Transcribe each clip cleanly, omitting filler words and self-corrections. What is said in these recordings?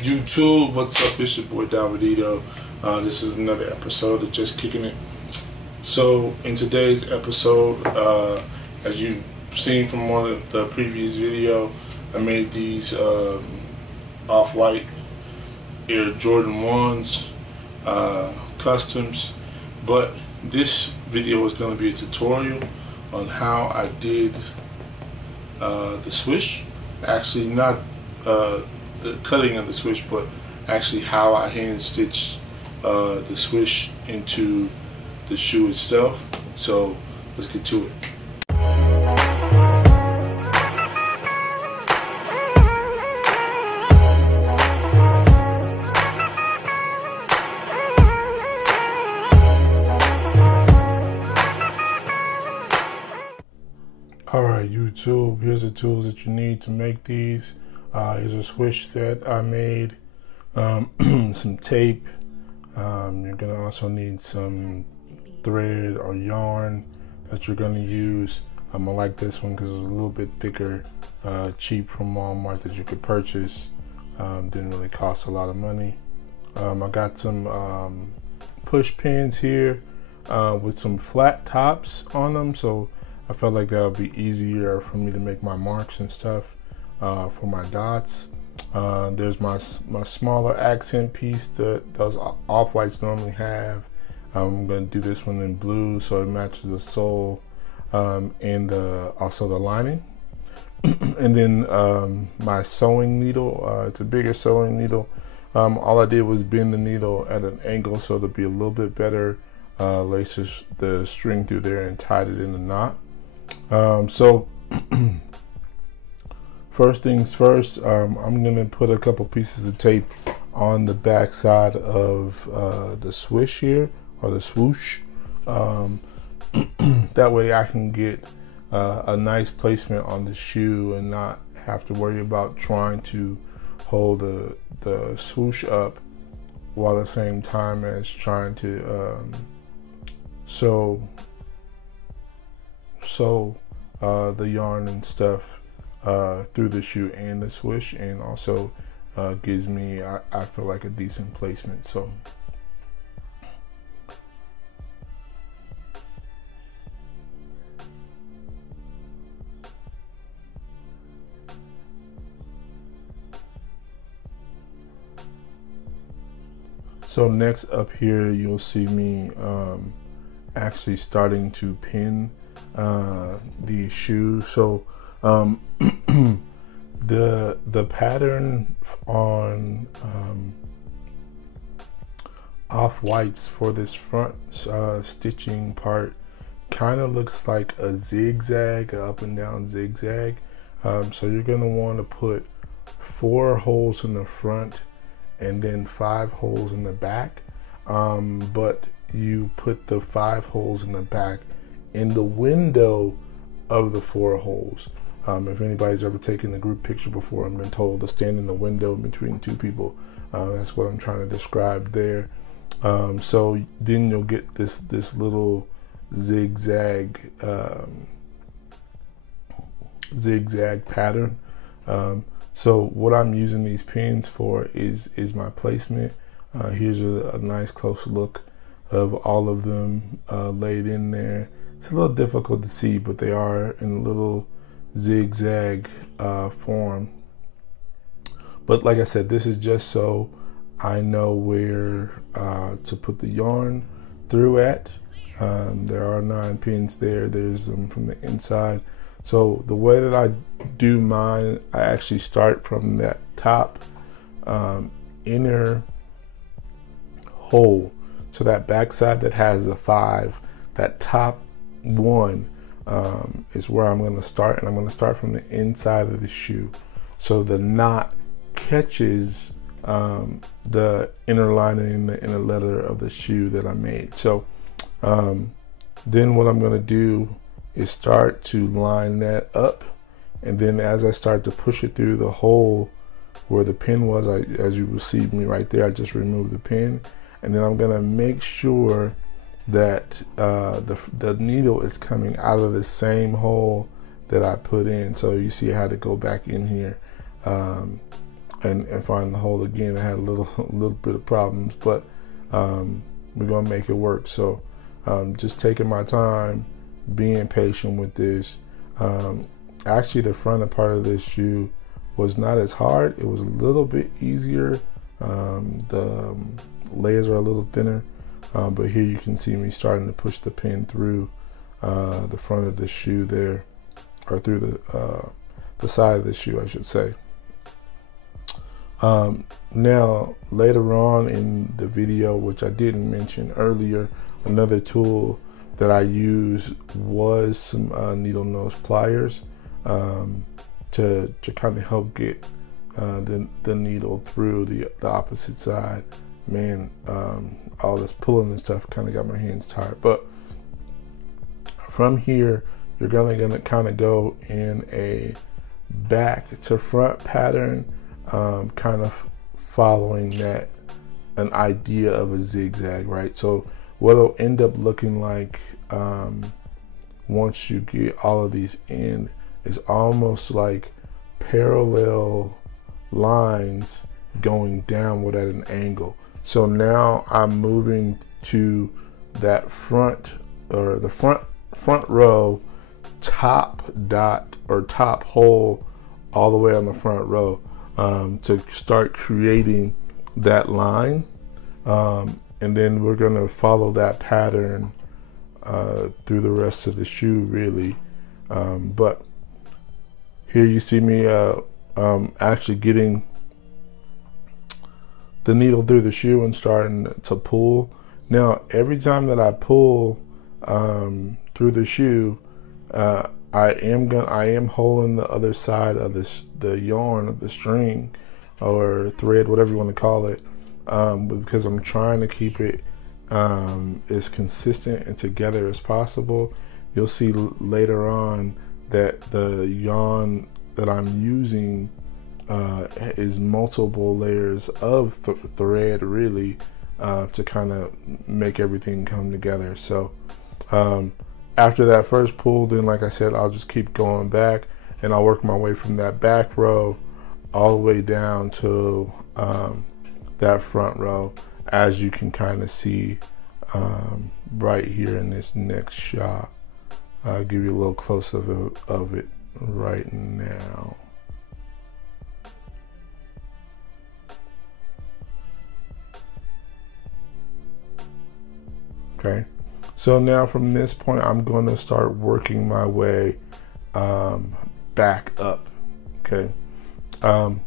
YouTube, what's up? It's your boy Davidito. This is another episode of Just Kicking It. So, in today's episode, as you've seen from one of the previous video, I made these Off-White Air Jordan 1s customs, but this video is going to be a tutorial on how I did the swoosh. Actually, not the cutting of the swoosh, but actually how I hand stitch the swoosh into the shoe itself. So let's get to it. Alright YouTube, here's the tools that you need to make these. Here's a swoosh that I made, some tape. You're going to also need some thread or yarn that you're going to use. I like this one because it's a little bit thicker, cheap from Walmart that you could purchase. Didn't really cost a lot of money. I got some push pins here with some flat tops on them, so I felt like that would be easier for me to make my marks and stuff for my dots. There's my smaller accent piece that those Off-Whites normally have. I'm going to do this one in blue so it matches the sole and also the lining. And then my sewing needle, it's a bigger sewing needle. All I did was bend the needle at an angle so it'll be a little bit better. Lace the string through there and tied it in a knot. So first things first, I'm going to put a couple pieces of tape on the back side of the swoosh here, or the swoosh. That way I can get a nice placement on the shoe and not have to worry about trying to hold the swoosh up while at the same time as trying to sew the yarn and stuff through the shoe and the swoosh, and also gives me, I feel like, a decent placement. So next up here, you'll see me actually starting to pin the shoe. So the pattern on Off-Whites for this front stitching part kind of looks like a zigzag, a up and down zigzag. So you're going to want to put 4 holes in the front and then 5 holes in the back, but you put the 5 holes in the back in the window of the 4 holes. If anybody's ever taken a group picture before and been told to stand in the window between 2 people, that's what I'm trying to describe there. So then you'll get this little zigzag pattern. So what I'm using these pins for is my placement. Here's a nice close look of all of them laid in there. It's a little difficult to see, but they are in a little zigzag form. But like I said, this is just so I know where to put the yarn through at. There are 9 pins there. There's them from the inside. So the way that I do mine, I actually start from that top inner hole. So that back side that has the 5, that top one is where I'm going to start, and I'm going to start from the inside of the shoe. So the knot catches the inner lining and the inner leather of the shoe that I made. So then what I'm going to do is start to line that up, and then as I start to push it through the hole where the pin was, as you will see me right there, I just removed the pin, and then I'm going to make sure that the needle is coming out of the same hole that I put in. So you see I had to go back in here and find the hole again. I had a little bit of problems, but we're gonna make it work. So just taking my time, being patient with this. Actually, the front part of this shoe was not as hard. It was a little bit easier. The layers are a little thinner, but here you can see me starting to push the pin through the front of the shoe there, or through the side of the shoe, I should say. Now, later on in the video, which I didn't mention earlier, another tool that I used was some needle nose pliers to kind of help get the needle through the opposite side. Man, all this pulling and stuff kind of got my hands tired. But from here, you're gonna kind of go in a back to front pattern, kind of following an idea of a zigzag, right? So what it'll end up looking like once you get all of these in is almost like parallel lines going downward at an angle. So now I'm moving to that front, or the front row, top dot or top hole all the way on the front row, to start creating that line, and then we're going to follow that pattern through the rest of the shoe, really. But here you see me actually getting the needle through the shoe and starting to pull. Now, every time that I pull through the shoe, I am holding the other side of the yarn, of the string or thread, whatever you want to call it, because I'm trying to keep it as consistent and together as possible. You'll see later on that the yarn that I'm using is multiple layers of thread, really, to kind of make everything come together. So after that first pull, then like I said, I'll just keep going back, and I'll work my way from that back row all the way down to that front row, as you can kind of see right here in this next shot. I'll give you a little close of it right now. Okay, so now from this point, I'm going to start working my way back up. Okay, kind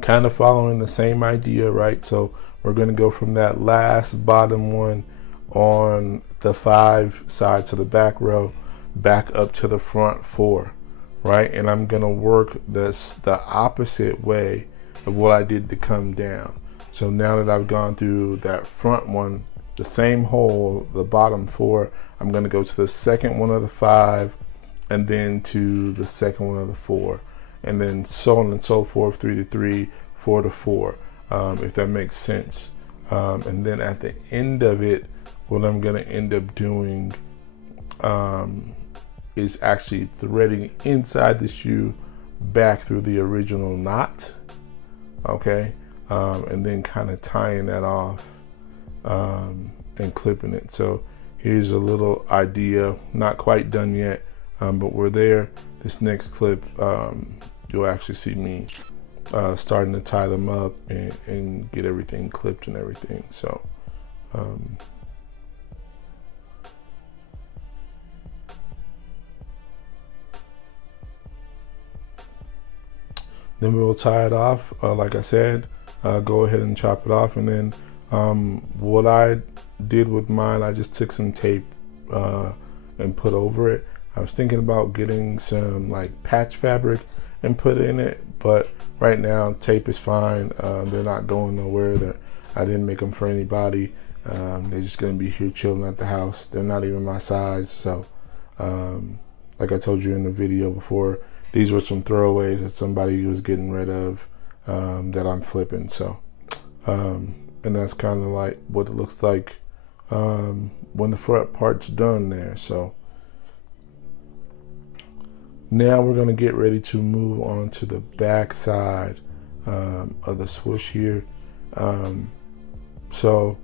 of following the same idea, right? So we're going to go from that last bottom one on the 5 sides of the back row back up to the front 4, right? And I'm going to work this the opposite way of what I did to come down. So now that I've gone through that front one, the same hole, the bottom 4, I'm going to go to the second one of the 5, and then to the second one of the 4, and then so on and so forth, 3 to 3, 4 to 4, if that makes sense. And then at the end of it, what I'm going to end up doing is actually threading inside the shoe back through the original knot, okay, and then kind of tying that off and clipping it. So here's a little idea, not quite done yet, but we're there. This next clip, you'll actually see me starting to tie them up and get everything clipped and everything. So then we'll tie it off, like I said, go ahead and chop it off. And then what I did with mine, I just took some tape and put over it. I was thinking about getting some like patch fabric and put in it, but right now tape is fine. They're not going nowhere. I didn't make them for anybody. They're just gonna be here chilling at the house. They're not even my size. So like I told you in the video before, these were some throwaways that somebody was getting rid of that I'm flipping. So and that's kind of like what it looks like when the front part's done there. So now we're going to get ready to move on to the back side of the swoosh here. So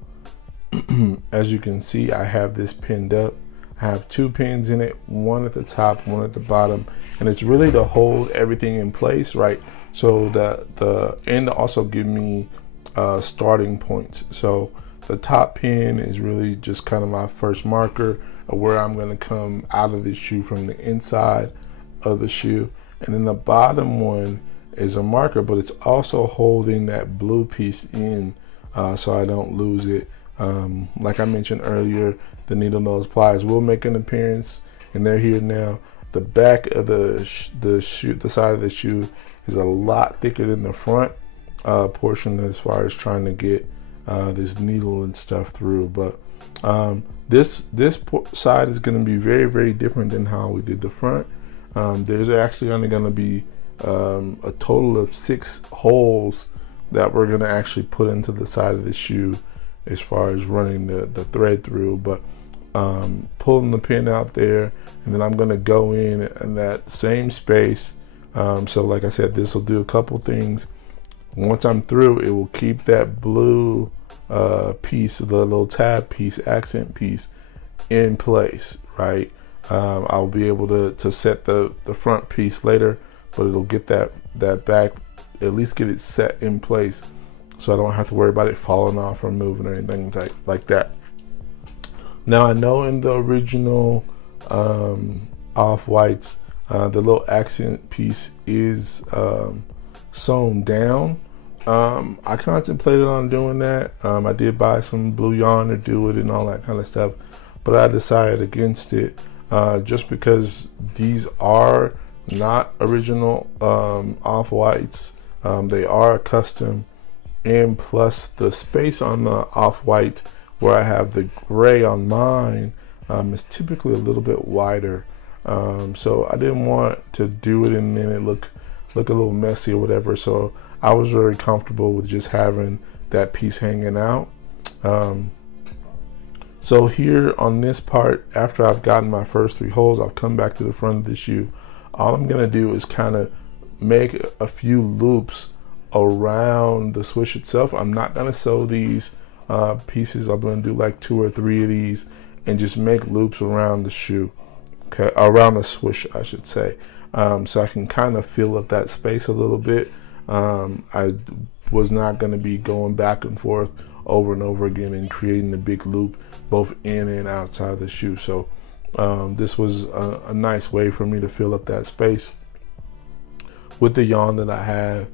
as you can see, I have this pinned up. I have 2 pins in it, one at the top, one at the bottom, and it's really to hold everything in place, right? So the end also give me starting points. So the top pin is really just kind of my first marker of where I'm going to come out of the shoe from the inside of the shoe, and then the bottom one is a marker, but it's also holding that blue piece in, so I don't lose it. Like I mentioned earlier, the needle nose pliers will make an appearance, and they're here now. The back of the side of the shoe is a lot thicker than the front portion as far as trying to get this needle and stuff through. But this side is going to be very, very different than how we did the front. There's actually only going to be a total of 6 holes that we're going to actually put into the side of the shoe as far as running the thread through. But pulling the pin out there, and then I'm going to go in that same space. So like I said, this will do a couple things. Once I'm through, it will keep that blue piece, the little tab piece, accent piece, in place, right? I'll be able to set the front piece later, but it'll get that back, at least get it set in place, so I don't have to worry about it falling off or moving or anything like that. Now I know in the original Off-Whites, the little accent piece is sewn down. I contemplated on doing that. I did buy some blue yarn to do it and all that kind of stuff, but I decided against it just because these are not original Off-Whites. They are custom, and plus the space on the Off-White where I have the gray on mine is typically a little bit wider. So I didn't want to do it and then it look a little messy or whatever. So I was very comfortable with just having that piece hanging out. So here on this part, after I've gotten my first 3 holes, I've come back to the front of the shoe. All I'm gonna do is kind of make a few loops around the swoosh itself. I'm not gonna sew these pieces. I'm gonna do like 2 or 3 of these and just make loops around the shoe, okay, around the swoosh I should say, so I can kind of fill up that space a little bit. I was not going to be going back and forth over and over again and creating a big loop both in and outside the shoe. So this was a nice way for me to fill up that space with the yarn that I have,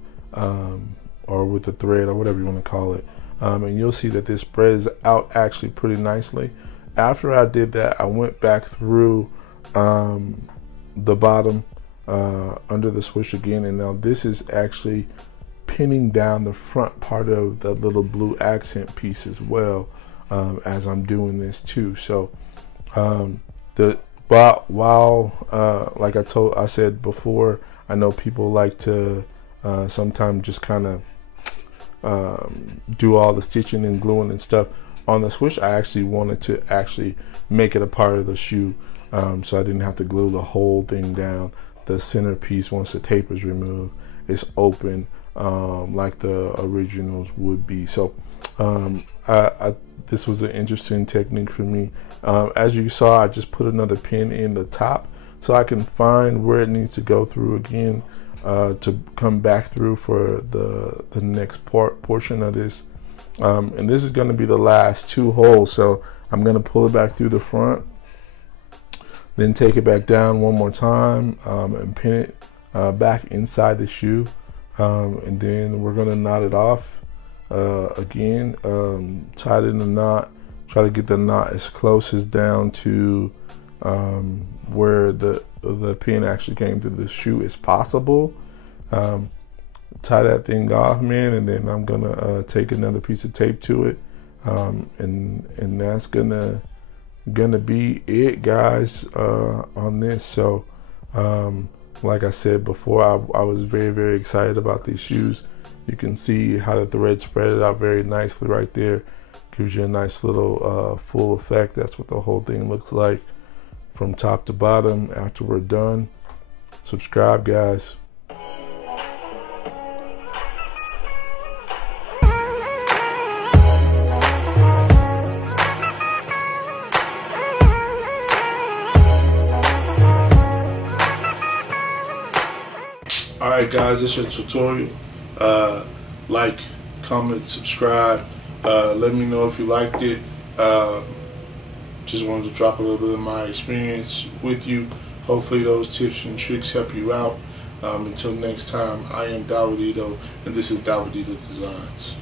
or with the thread or whatever you want to call it. And you'll see that this spreads out actually pretty nicely. After I did that, I went back through the bottom under the swoosh again, and now this is actually pinning down the front part of the little blue accent piece as well, as I'm doing this too. So while like I said before, I know people like to sometimes just kind of do all the stitching and gluing and stuff on the swoosh. I actually wanted to actually make it a part of the shoe, so I didn't have to glue the whole thing down. The center piece, once the tape is removed, is open like the originals would be. So this was an interesting technique for me. As you saw, I just put another pin in the top so I can find where it needs to go through again to come back through for the next portion of this. And this is going to be the last 2 holes, so I'm going to pull it back through the front, then take it back down one more time and pin it back inside the shoe, and then we're going to knot it off again, tie it in the knot, try to get the knot as close as down to where the pin actually came through the shoe as possible. Tie that thing off, man, and then I'm gonna take another piece of tape to it, and that's gonna be it, guys, on this. So like I said before, I was very, very excited about these shoes. You can see how the thread spread it out very nicely right there. Gives you a nice little full effect. That's what the whole thing looks like from top to bottom after we're done. Subscribe, guys. Alright guys, this is your tutorial. Like, comment, subscribe. Let me know if you liked it. Just wanted to drop a little bit of my experience with you. Hopefully those tips and tricks help you out. Until next time, I am Davidito, and this is Davidito Designs.